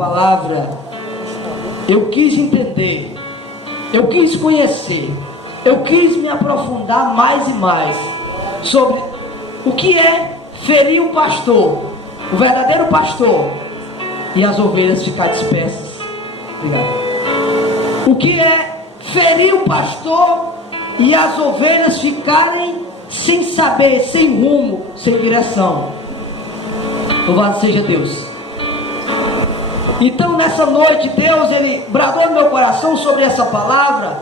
palavra, eu quis entender, eu quis conhecer, eu quis me aprofundar mais e mais sobre o que é ferir o pastor, o verdadeiro pastor, e as ovelhas ficar dispersas. Obrigado. O que é ferir o pastor e as ovelhas ficarem sem saber, sem rumo, sem direção. Louvado seja Deus. Então nessa noite Deus, Ele bradou no meu coração sobre essa palavra,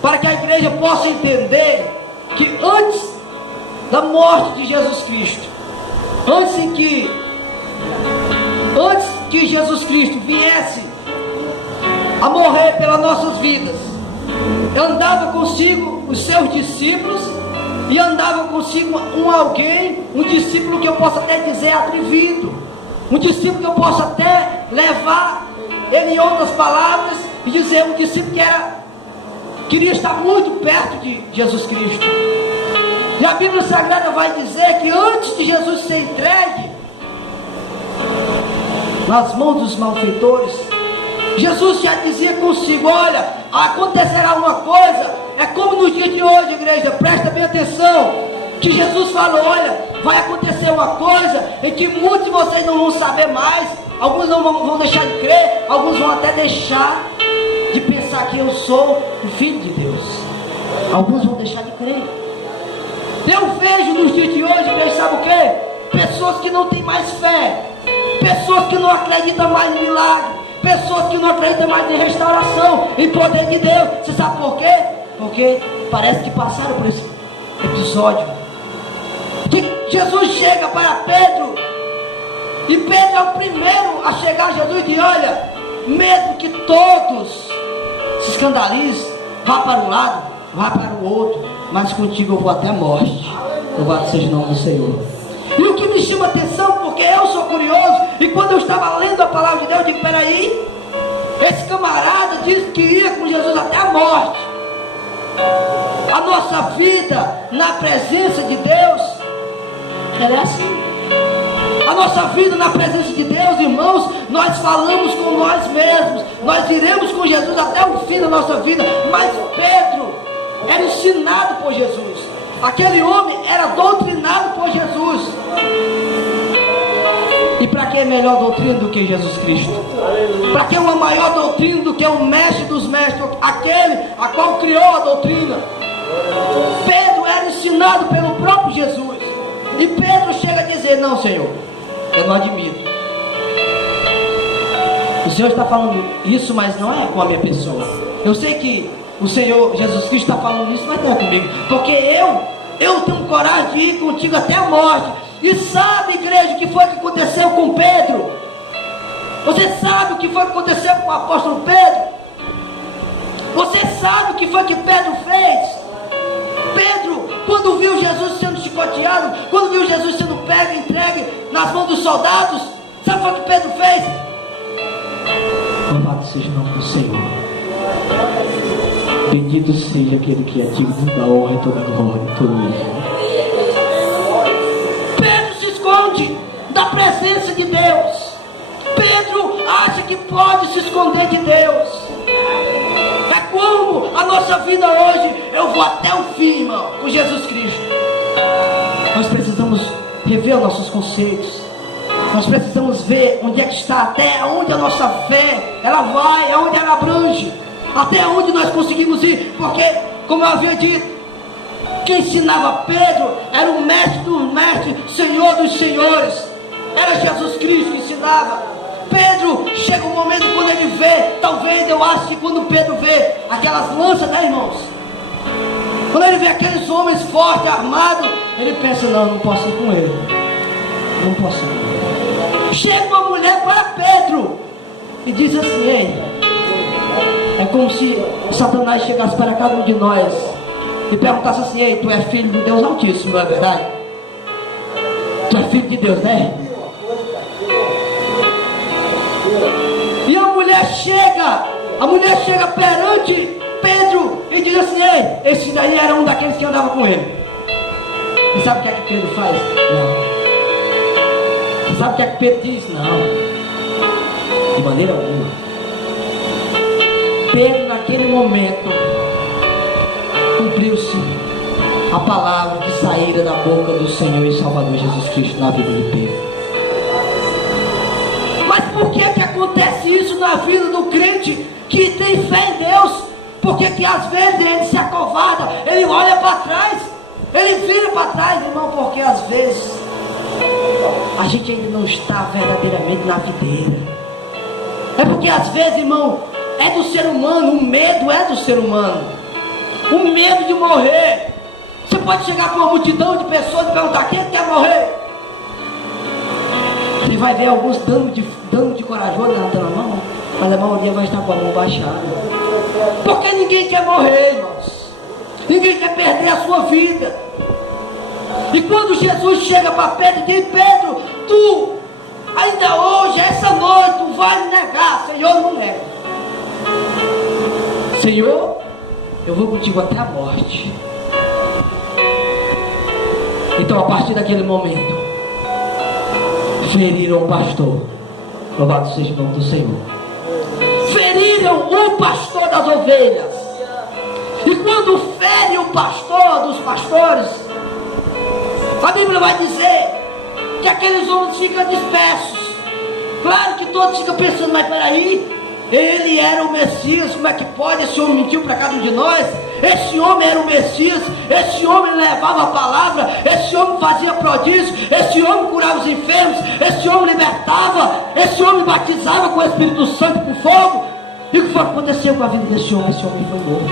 para que a igreja possa entender que antes da morte de Jesus Cristo, antes que Jesus Cristo viesse a morrer pelas nossas vidas, andava consigo os seus discípulos, e andava consigo um discípulo que eu posso até dizer atrevido, um discípulo que eu posso até levar ele em outras palavras e dizer um discípulo que queria estar muito perto de Jesus Cristo. E a Bíblia Sagrada vai dizer que antes de Jesus ser entregue nas mãos dos malfeitores, Jesus já dizia consigo: olha, acontecerá uma coisa. É como no dia de hoje, igreja, presta bem atenção, que Jesus falou: olha, vai acontecer uma coisa em que muitos de vocês não vão saber mais, alguns não vão deixar de crer, alguns vão até deixar de pensar que eu sou o Filho de Deus, alguns vão deixar de crer. Eu vejo nos dias de hoje, igreja, sabe o que? Pessoas que não têm mais fé, pessoas que não acreditam mais em milagre, pessoas que não acreditam mais em restauração, em poder de Deus. Você sabe por quê? Porque parece que passaram por esse episódio que Jesus chega para Pedro, e Pedro é o primeiro a chegar a Jesus e diz: olha, mesmo que todos se escandalizem, vá para um lado, vá para o outro, mas contigo eu vou até a morte. Louvado seja o nome do Senhor. E o que me chama a atenção, porque eu sou curioso, e quando eu estava lendo a palavra de Deus, eu digo: peraí, esse camarada disse que ia com Jesus até a morte. A nossa vida na presença de Deus, ela é assim. A nossa vida na presença de Deus, irmãos, nós falamos com nós mesmos, nós iremos com Jesus até o fim da nossa vida. Mas Pedro era ensinado por Jesus, aquele homem era doutrinado por Jesus. E para que é melhor doutrina do que Jesus Cristo? Para que uma maior doutrina do que o mestre dos mestres, aquele a qual criou a doutrina? Pedro era ensinado pelo próprio Jesus, e Pedro chega a dizer: não, Senhor, eu não admito. O Senhor está falando isso, mas não é com a minha pessoa. Eu sei que o Senhor Jesus Cristo está falando isso, mas não é comigo, porque eu tenho coragem de ir contigo até a morte. E sabe, igreja, o que foi que aconteceu com Pedro? Você sabe o que foi que aconteceu com o apóstolo Pedro? Você sabe o que foi que Pedro fez? Pedro, quando viu Jesus sendo chicoteado, quando viu Jesus sendo pego e entregue nas mãos dos soldados, sabe o que Pedro fez? Louvado seja o nome do Senhor. Bendito seja aquele que é digno da honra e toda a glória e todo o da presença de Deus. Pedro acha que pode se esconder de Deus. É como a nossa vida hoje. Eu vou até o fim, irmão, com Jesus Cristo. Nós precisamos rever os nossos conceitos. Nós precisamos ver onde é que está, até onde a nossa fé ela vai, aonde ela abrange, até onde nós conseguimos ir. Porque, como eu havia dito, quem ensinava Pedro era o mestre dos mestres, Senhor dos senhores. Era Jesus Cristo que ensinava. Pedro, chega um momento quando ele vê, talvez eu acho que quando Pedro vê aquelas lanças, né, irmãos? Quando ele vê aqueles homens fortes, armados, ele pensa: não posso ir com ele. Não posso ir. Chega uma mulher para Pedro e diz assim: ei, é como se Satanás chegasse para cada um de nós e perguntasse assim: ei, tu é filho de Deus Altíssimo, não é verdade? Tu é filho de Deus, né? E a mulher chega perante Pedro e diz assim: ei, esse daí era um daqueles que andava com ele. E sabe o que é que Pedro faz? Não. E sabe o que é que Pedro diz? Não. De maneira alguma. Pedro, naquele momento, cumpriu-se a palavra que saíra da boca do Senhor e Salvador Jesus Cristo na vida de Pedro. Mas por que acontece isso na vida do crente que tem fé em Deus? Porque que às vezes ele se acovarda, ele olha para trás, ele vira para trás, irmão, porque às vezes a gente ainda não está verdadeiramente na videira. É porque às vezes, irmão, é do ser humano, o medo é do ser humano, o medo de morrer. Você pode chegar para uma multidão de pessoas e perguntar: quem quer morrer? Você vai ver alguns dando de corajoso levantando a mão, mas a maioria vai estar com a mão baixada. Porque ninguém quer morrer, irmãos. Ninguém quer perder a sua vida. E quando Jesus chega para Pedro e diz: Pedro, tu ainda hoje, essa noite, tu vai me negar. Senhor, não nega. Senhor, eu vou contigo até a morte. Então, a partir daquele momento, feriram o pastor. Louvado seja o nome do Senhor. Feriram o pastor das ovelhas. E quando fere o pastor dos pastores, a Bíblia vai dizer que aqueles homens ficam dispersos. Claro que todos ficam pensando: mas peraí, ele era o Messias, como é que pode? Esse homem mentiu para cada um de nós. Esse homem era o Messias, esse homem levava a palavra, esse homem fazia prodígios, esse homem curava os enfermos, esse homem libertava, esse homem batizava com o Espírito Santo e com fogo. E o que foi que aconteceu com a vida desse homem? Esse homem foi morto.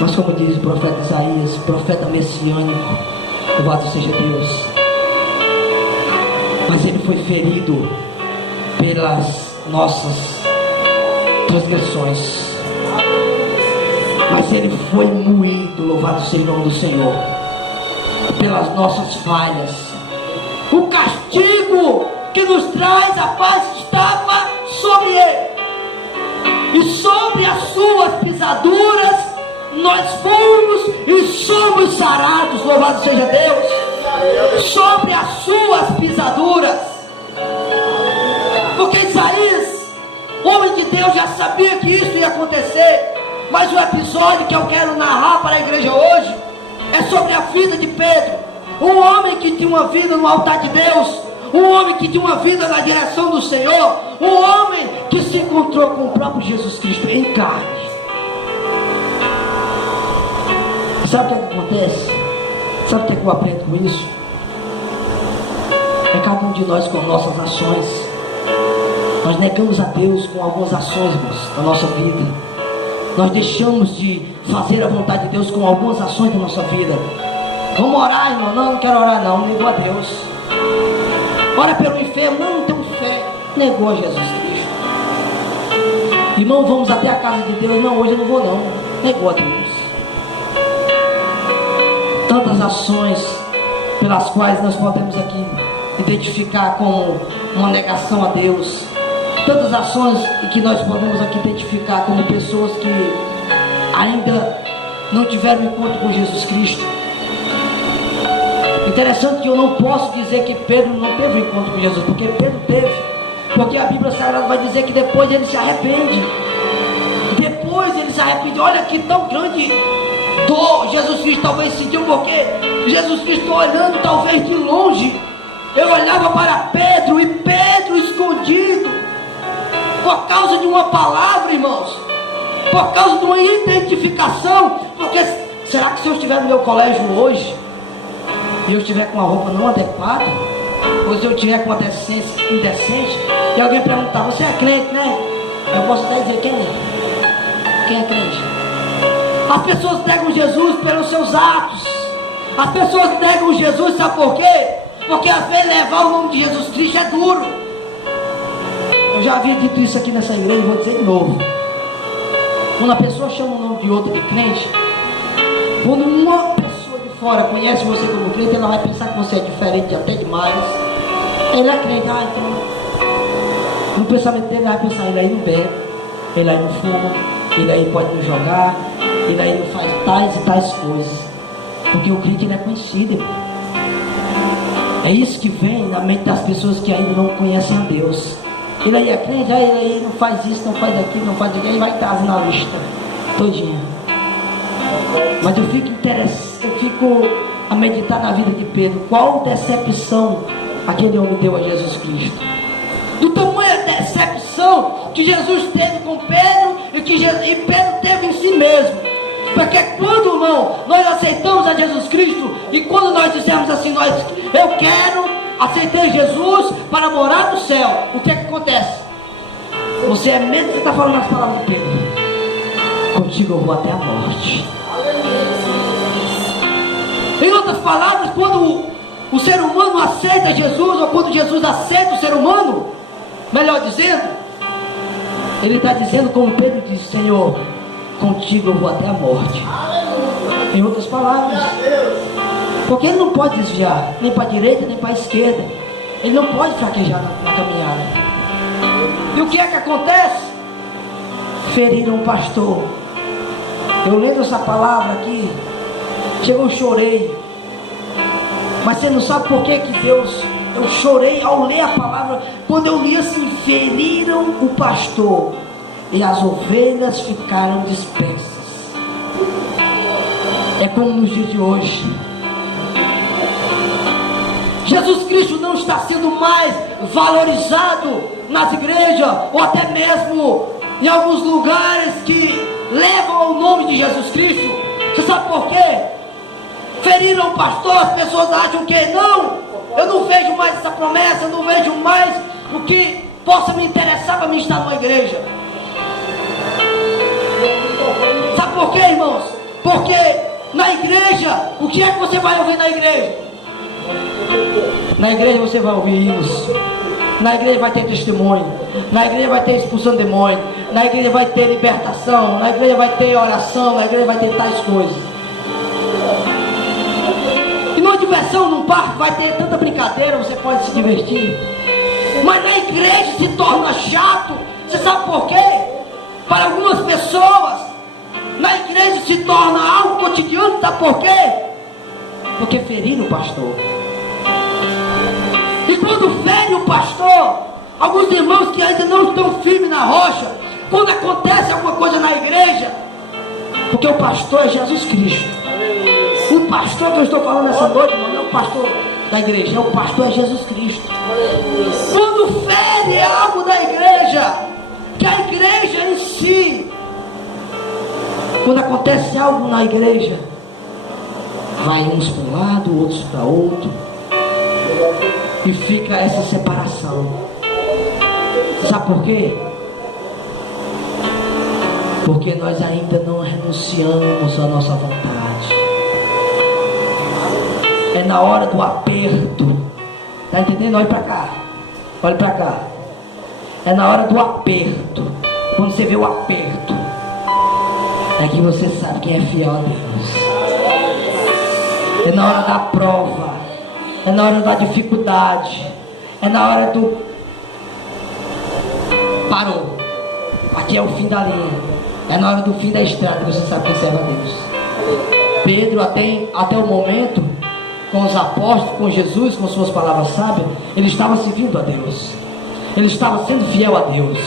Mas como diz o profeta Isaías, profeta messiânico, louvado seja Deus, mas ele foi ferido pelas nossas transgressões, mas ele foi moído, louvado seja o nome do Senhor, pelas nossas falhas. O castigo que nos traz a paz estava sobre ele, e sobre as suas pisaduras nós fomos e somos sarados. Louvado seja Deus. Sobre as suas pisaduras, porque Isaías, homem de Deus, já sabia que isso ia acontecer. Mas o episódio que eu quero narrar para a igreja hoje é sobre a vida de Pedro, um homem que tinha uma vida no altar de Deus, um homem que tinha uma vida na direção do Senhor, um homem que se encontrou com o próprio Jesus Cristo em carne. Sabe o que acontece? Sabe o que eu aprendo com isso? É cada um de nós com nossas ações. Nós negamos a Deus com algumas ações, irmãos, na nossa vida. Nós deixamos de fazer a vontade de Deus com algumas ações da nossa vida. Vamos orar, irmão? Não quero orar não, negou a Deus. Ora pelo enfermo, não tenho fé, negou a Jesus Cristo. Irmão, vamos até a casa de Deus, não, hoje eu não vou não, negou a Deus. Tantas ações pelas quais nós podemos aqui identificar como uma negação a Deus. Tantas ações que nós podemos aqui identificar como pessoas que ainda não tiveram encontro com Jesus Cristo. Interessante que eu não posso dizer que Pedro não teve encontro com Jesus, porque Pedro teve. Porque a Bíblia Sagrada vai dizer que depois ele se arrepende. Depois ele se arrepende. Olha que tão grande dor Jesus Cristo talvez sentiu, porque Jesus Cristo olhando talvez de longe, eu olhava para Pedro, e Pedro escondido, por causa de uma palavra, irmãos, por causa de uma identificação. Porque será que se eu estiver no meu colégio hoje e eu estiver com uma roupa não adequada, ou se eu estiver com uma decência indecente, e alguém perguntar: você é crente, né? Eu posso até dizer: quem é? Quem é crente? As pessoas negam Jesus pelos seus atos. As pessoas negam Jesus, sabe por quê? Porque às vezes levar o nome de Jesus Cristo é duro. Eu já havia dito isso aqui nessa igreja e vou dizer de novo. Quando a pessoa chama o nome de outra de crente, quando uma pessoa de fora conhece você como crente, ela vai pensar que você é diferente até demais. Ele é crente, então no pensamento dele vai pensar: ele aí não bebe, ele aí não fuma, ele aí pode não jogar, ele aí não faz tais e tais coisas. Porque o crente, ele é conhecido, irmão. É isso que vem na mente das pessoas que ainda não conhecem a Deus. Ele aí é crente, ele aí não faz isso, não faz aquilo, não faz aquilo, aí vai trazer na lista todinha. Mas eu fico a meditar na vida de Pedro. Qual decepção aquele homem deu a Jesus Cristo? Do tamanho da decepção que Jesus teve com Pedro e que Pedro teve em si mesmo. Porque quando, irmão, nós aceitamos a Jesus Cristo, e quando nós dizemos assim, eu quero, aceitei Jesus para morar no céu, o que é que acontece? Você é mesmo que está falando as palavras de Pedro. Contigo eu vou até a morte. Em outras palavras, quando o ser humano aceita Jesus, ou quando Jesus aceita o ser humano, melhor dizendo, ele está dizendo como Pedro disse: Senhor, contigo eu vou até a morte. Em outras palavras, porque ele não pode desviar nem para a direita nem para a esquerda. Ele não pode fraquejar na caminhada. E o que é que acontece? Feriram o pastor. Eu lendo essa palavra aqui, chegou, eu chorei. Mas você não sabe por que Deus, eu chorei ao ler a palavra. Quando eu li assim: feriram o pastor e as ovelhas ficaram dispersas. É como nos dias de hoje. Jesus Cristo não está sendo mais valorizado nas igrejas, ou até mesmo em alguns lugares que levam ao nome de Jesus Cristo. Você sabe por quê? Feriram o pastor, as pessoas acham que não, eu não vejo mais essa promessa, eu não vejo mais o que possa me interessar para mim estar numa igreja. Sabe por quê, irmãos? Porque na igreja, o que é que você vai ouvir na igreja? Na igreja você vai ouvir hinos. Na igreja vai ter testemunho. Na igreja vai ter expulsão de demônio. Na igreja vai ter libertação. Na igreja vai ter oração. Na igreja vai ter tais coisas. E numa diversão, num parque, vai ter tanta brincadeira, você pode se divertir. Mas na igreja se torna chato. Você sabe por quê? Para algumas pessoas, na igreja se torna algo cotidiano. Sabe por quê? Porque feriram o pastor. E quando fere o pastor, alguns irmãos que ainda não estão firmes na rocha, quando acontece alguma coisa na igreja, porque o pastor é Jesus Cristo. O pastor que eu estou falando essa noite, irmão, não é o pastor da igreja, o pastor é Jesus Cristo. Quando fere algo da igreja, que a igreja em si, quando acontece algo na igreja, vai uns para um lado, outros para outro, e fica essa separação. Sabe por quê? Porque nós ainda não renunciamos à nossa vontade. É na hora do aperto. Tá entendendo? Olha para cá. Olha para cá. É na hora do aperto. Quando você vê o aperto, é que você sabe quem é fiel a Deus. É na hora da prova. É na hora da dificuldade. É na hora do parou. Aqui é o fim da linha. É na hora do fim da estrada que você sabe que serve a Deus. Pedro até o momento, com os apóstolos, com Jesus, com suas palavras sábias, ele estava servindo a Deus. Ele estava sendo fiel a Deus.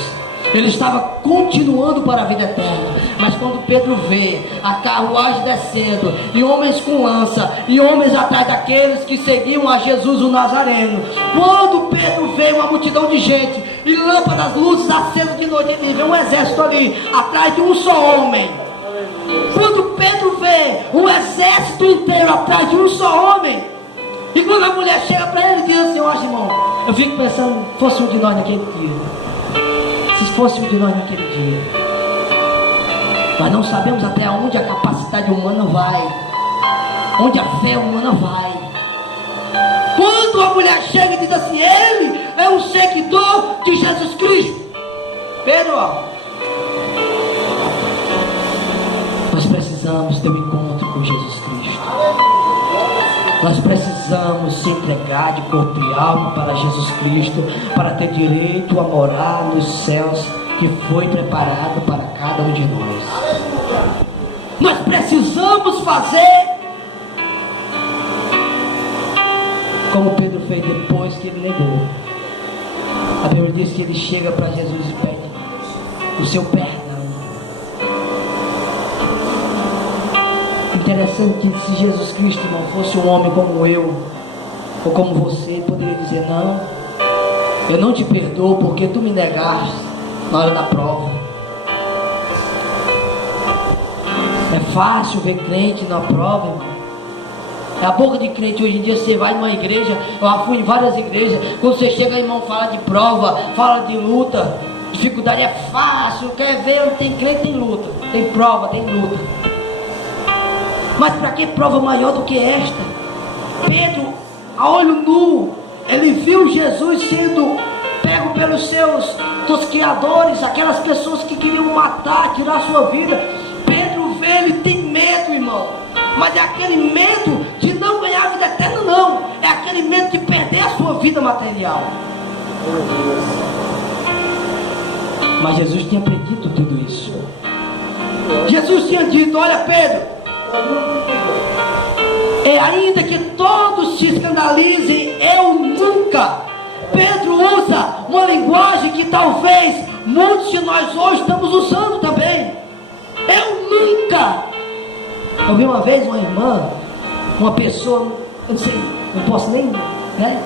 Ele estava continuando para a vida eterna. Mas quando Pedro vê a carruagem descendo, e homens com lança, e homens atrás daqueles que seguiam a Jesus o Nazareno, quando Pedro vê uma multidão de gente, e lâmpadas, luzes acesas de noite, ele vê um exército ali, atrás de um só homem. Quando Pedro vê um exército inteiro atrás de um só homem, e quando a mulher chega para ele e diz assim: ó, irmão, eu fico pensando, fosse um de nós naquele dia. Se fosse um de nós naquele dia. Nós não sabemos até onde a capacidade humana vai, onde a fé humana vai. Quando a mulher chega e diz assim: ele é um seguidor de Jesus Cristo. Pedro, ó, nós precisamos ter um encontro com Jesus Cristo. Nós precisamos se entregar de corpo e alma para Jesus Cristo, para ter direito a morar nos céus que foi preparado para cada um de nós. Nós precisamos fazer como Pedro fez depois que ele negou? A Bíblia diz que ele chega para Jesus e pede o seu perdão. Interessante que se Jesus Cristo, irmão, fosse um homem como eu, ou como você, ele poderia dizer: não, eu não te perdoo porque tu me negaste na hora da prova. É fácil ver crente na prova, irmão. É a boca de crente. Hoje em dia você vai numa igreja, eu já fui em várias igrejas, quando você chega, irmão, fala de prova, fala de luta, dificuldade. É fácil, quer ver, tem crente, tem luta, tem prova, tem luta. Mas para que prova maior do que esta? Pedro, a olho nu, ele viu Jesus sendo pego pelos seus tosqueadores, aquelas pessoas que queriam matar, tirar a sua vida. Pedro vê, ele tem medo, irmão. Mas é aquele medo de não ganhar a vida eterna, não. É aquele medo de perder a sua vida material. Mas Jesus tinha predito tudo isso. Jesus tinha dito: olha, Pedro, ainda que todos se escandalizem, eu nunca. Pedro usa uma linguagem que talvez muitos de nós hoje estamos usando também. Eu nunca. Eu vi uma vez uma irmã, uma pessoa, eu não sei, não posso nem, né?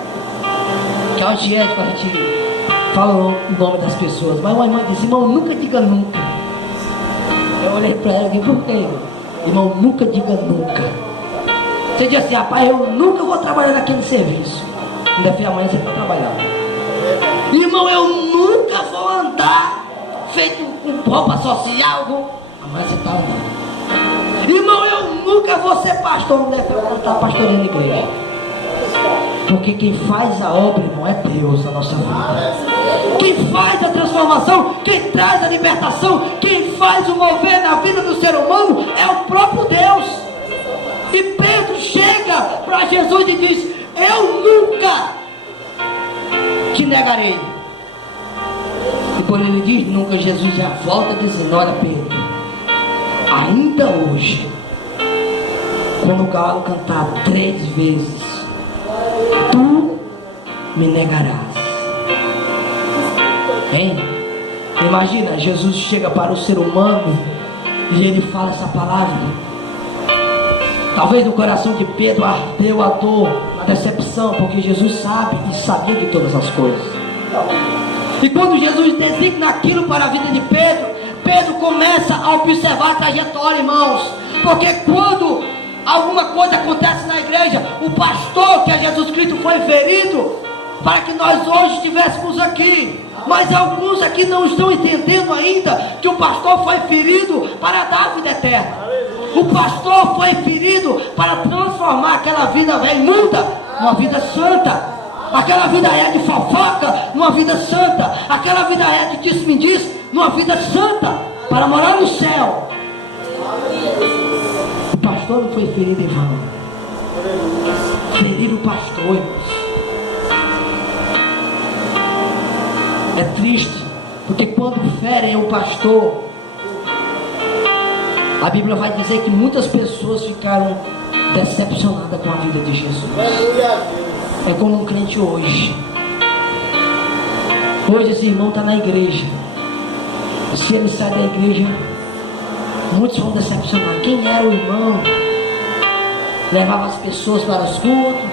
Que é antiético, a gente fala o nome das pessoas. Mas uma irmã disse: irmão, nunca diga nunca. Eu olhei para ela e disse: por quê? Irmão, nunca diga nunca. Você diz assim: rapaz, eu nunca vou trabalhar naquele serviço. Ainda foi amanhã você está trabalhando. Irmão, eu nunca vou andar feito com roupa social. Amanhã você está andando. Irmão, eu nunca vou ser pastor. Não deve estar pastoreando a igreja. Porque quem faz a obra, irmão, é Deus na nossa vida. Quem faz a transformação, quem traz a libertação, quem faz o mover na vida do ser humano é o próprio Deus. E Pedro chega para Jesus e diz: eu nunca te negarei. E quando ele diz nunca, Jesus já volta dizendo: olha, Pedro, ainda hoje, quando o galo cantar 3 vezes, tu me negarás. Hein? Imagina, Jesus chega para o ser humano e ele fala essa palavra. Talvez no coração de Pedro ardeu a dor, a decepção, porque Jesus sabe e sabia de todas as coisas. E quando Jesus designa aquilo para a vida de Pedro, Pedro começa a observar a trajetória, irmãos. Porque quando alguma coisa acontece na igreja, o pastor, que é Jesus Cristo, foi ferido para que nós hoje estivéssemos aqui. Mas alguns aqui não estão entendendo ainda que o pastor foi ferido para dar a vida eterna. O pastor foi ferido para transformar aquela vida velha imunda numa vida santa. Aquela vida é de fofoca numa vida santa. Aquela vida é de disse-me-diz numa vida santa, para morar no céu. O pastor não foi ferido em vão. Ferir o pastor, irmãos. É triste, porque quando ferem o pastor, a Bíblia vai dizer que muitas pessoas ficaram decepcionadas com a vida de Jesus. É como um crente hoje. Hoje esse irmão está na igreja. Se ele sai da igreja, muitos vão decepcionar. Quem era o irmão? Levava as pessoas para os cultos,